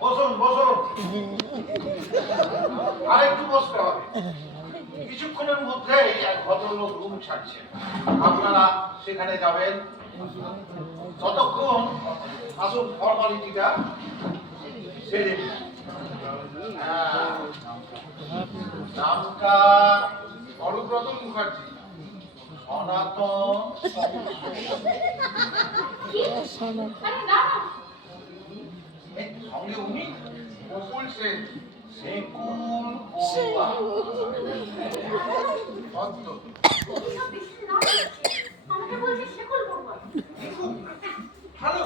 বসুন বসুন, আরেকটু বসতে হবে। কিছুক্ষণের মধ্যেই এক ভদ্রলোক রুম ছাড়ছেন, আপনারা সেখানে যাবেন। ততক্ষণ আসল ফর্মালিটিটা সেরে নিন। নামটা অনুব্রত মুখার্জি, সনাতন। সঙ্গে উনি বকুল সেন, সেকুল বড়ুয়া। ভালো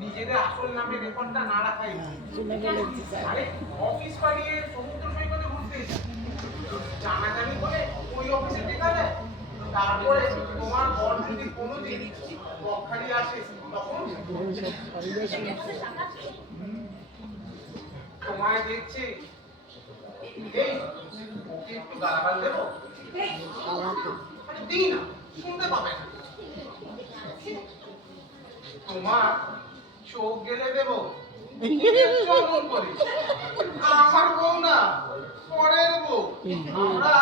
নিজেদের আসল নামে রেকর্ডটা না রাখাই। আরে অফিস পাড়িয়ে সমুদ্র সৈকতে ঘুরতে জানাজানি বলে ওই অফিসে দেখা যায়। তারপরে তোমার বর যদি কোনোদিন বকখালি আসে তখন তোমায় দেখছে। এই ওকে একটু গালাগাল দেবো? দিই না, শুনতে পাবে না। তোমার চোখ গেলে দেবো চমন করে। আমার বউ না, পরের বউ। আমরা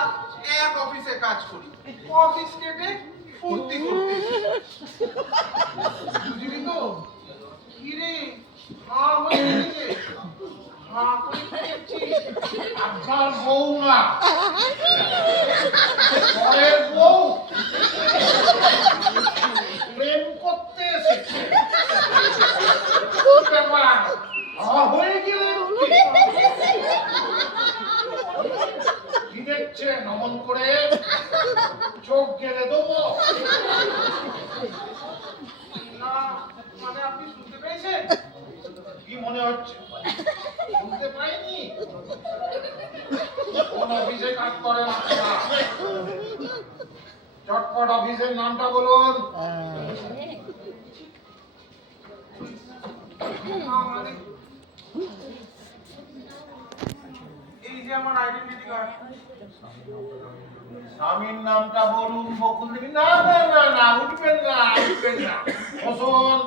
এক অফিসে কাজ করি, অফিস কেটে ফুর্তি করতে। বুঝলি তো? কিরে হা হয়ে গেছে, হা করে দেখছিস? আপনার বউ না, পরের বউ প্রেম করতে এসেছে। হয়ে গেলে কি দেখছেন অমন করে? চোখ গেলে দেবো না মানে আপনি শুনতে পেয়েছেন? কি মনে হচ্ছে শুনতে পাইনি? কোন অফিসে কাজ করেন আপনারা? চটপট অফিসের নামটা বলুন। এই যে আমার আইডেন্টিটি কার্ড। স্বামীর নামটা বলুন। বকুল দেবী। না না না না, উঠবেন না উঠবেন না, বসুন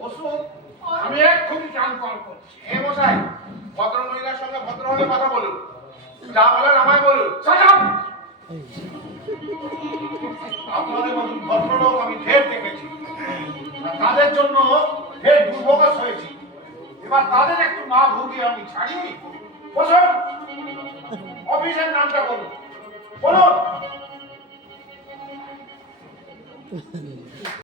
বসুন, আমি এক্ষুনি চান কল করছি। হে মশাই, ভদ্র মহিলার সঙ্গে ভদ্রভাবে কথা বলুন, যা বলেন আমায় বলুন। আপনাদের মতন ভদ্রলোক আমি ঢের দেখেছি, আর তাদের জন্য ঢের দুর্ভোগাস হয়েছি। এবার তাদের একটু না ভুগিয়ে আমি ছাড়ি। বসুন, অফিসের নামটা বলুন বলুন।